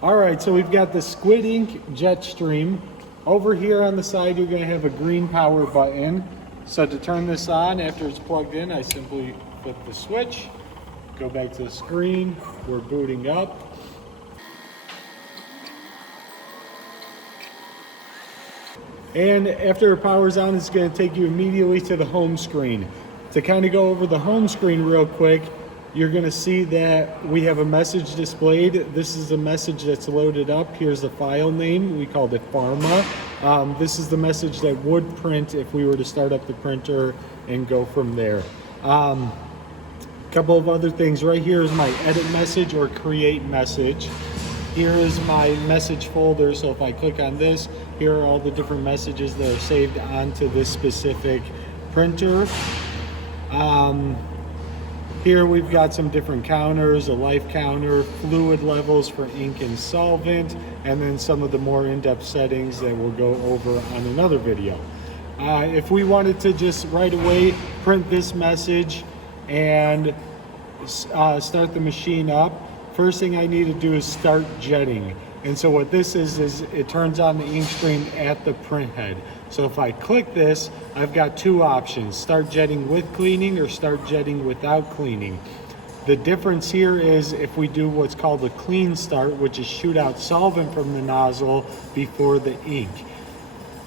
All right, so we've got the Squid Ink JetStream. Over here on the side, you're gonna have a green power button. So to turn this on, after it's plugged in, I simply flip the switch, go back to the screen, we're booting up. And after it powers on, it's gonna take you immediately to the home screen. To kind of go over the home screen real quick, you're gonna see that we have a message displayed. This is a message that's loaded up. Here's the file name, we called it Pharma. This is the message that would print if we were to start up the printer and go from there. Couple of other things. Right here is my edit message or create message. Here is my message folder, so if I click on this, here are all the different messages that are saved onto this specific printer. Here we've got some different counters, a life counter, fluid levels for ink and solvent, and then some of the more in-depth settings that we'll go over on another video. If we wanted to just right away print this message and start the machine up, first thing I need to do is start jetting. And so what this is it turns on the ink stream at the print head. So if I click this, I've got two options: start jetting with cleaning or start jetting without cleaning. The difference here is if we do what's called a clean start, which is shoot out solvent from the nozzle before the ink.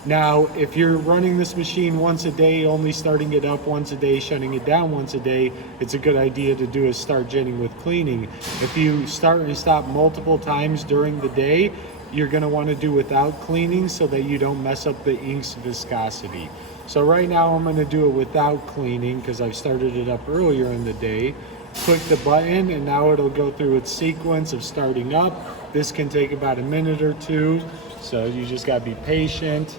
Now, if you're running this machine once a day, only starting it up once a day, shutting it down once a day, it's a good idea to do a start jetting with cleaning. If you start and stop multiple times during the day, you're gonna wanna do without cleaning so that you don't mess up the ink's viscosity. So right now I'm gonna do it without cleaning because I've started it up earlier in the day. Click the button and now it'll go through its sequence of starting up. This can take about a minute or two, so you just gotta be patient.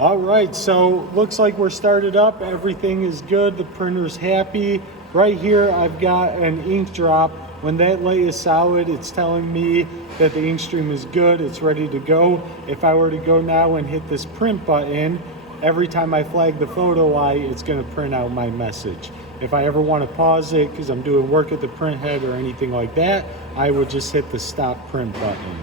All right, so looks like we're started up. Everything is good. The printer's happy. Right here, I've got an ink drop. When that light is solid, it's telling me that the ink stream is good. It's ready to go. If I were to go now and hit this print button, every time I flag the photo light, it's gonna print out my message. If I ever wanna pause it because I'm doing work at the print head or anything like that, I would just hit the stop print button.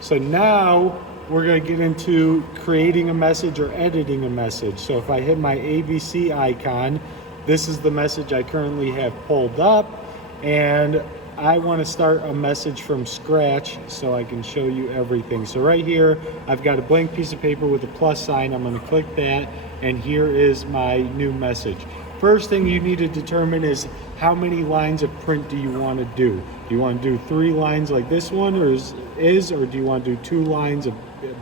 So now, we're going to get into creating a message or editing a message. So if I hit my ABC icon, this is the message I currently have pulled up, and I want to start a message from scratch so I can show you everything. So right here, I've got a blank piece of paper with a plus sign. I'm going to click that, and here is my new message. First thing you need to determine is how many lines of print do you want to do? Do you want to do 3 lines like this one or do you want to do 2 lines of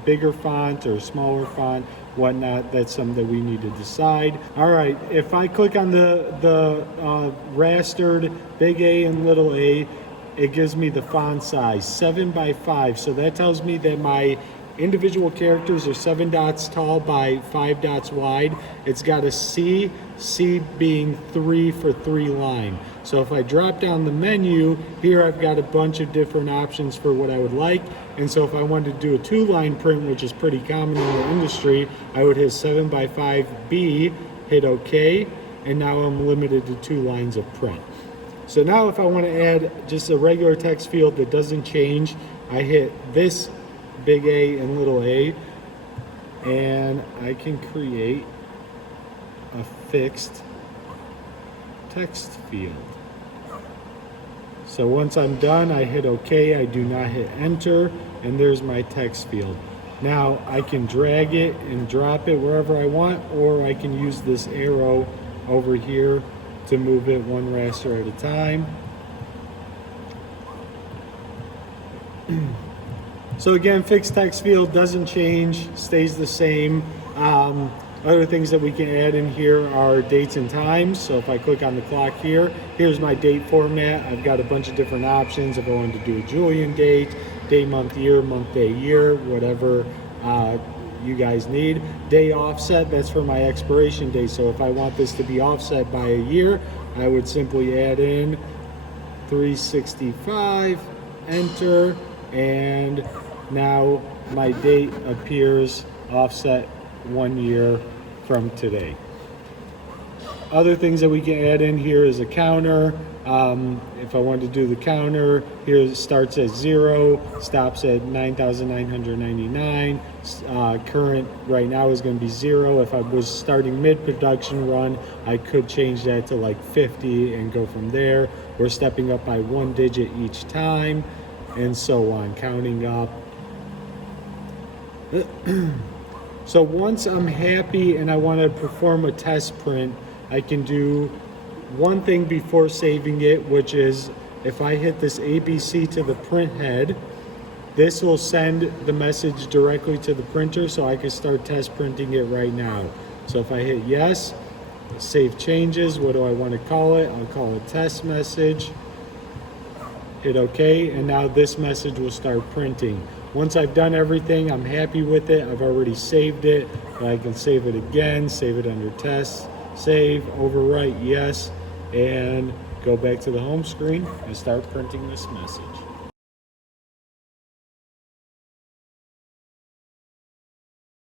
bigger font or smaller font, whatnot? That's something that we need to decide. All right, if I click on the rastered big A and little a, it gives me the font size 7x5. So that tells me that my individual characters are 7 dots tall by 5 dots wide. It's got a C being 3 for 3 line. So if I drop down the menu, here I've got a bunch of different options for what I would like. And so if I wanted to do a 2-line print, which is pretty common in the industry, I would hit 7x5B, hit OK, and now I'm limited to 2 lines of print. So now if I want to add just a regular text field that doesn't change, I hit this big A and little a, and I can create a fixed text field. So once I'm done, I hit OK, I do not hit enter, and there's my text field. Now I can drag it and drop it wherever I want, or I can use this arrow over here to move it one raster at a time. So again, fixed text field doesn't change, stays the same. Other things that we can add in here are dates and times. So if I click on the clock here, here's my date format. I've got a bunch of different options. If I wanted to do a Julian date, day, month, day, year, whatever you guys need. Day offset, that's for my expiration date. So if I want this to be offset by a year, I would simply add in 365, enter, and now my date appears offset 1 year from today. Other things that we can add in here is a counter. If I wanted to do the counter, here it starts at 0, stops at 9,999. Current right now is going to be 0. If I was starting mid-production run, I could change that to like 50 and go from there. We're stepping up by 1 digit each time, and so on, counting up. So once I'm happy and I want to perform a test print, I can do one thing before saving it, which is if I hit this ABC to the print head, this will send the message directly to the printer so I can start test printing it right now. So if I hit yes, save changes, what do I want to call it? I'll call it test message. Hit OK, and now this message will start printing. Once I've done everything, I'm happy with it. I've already saved it, but I can save it again, save it under test, save, overwrite, yes, and go back to the home screen and start printing this message.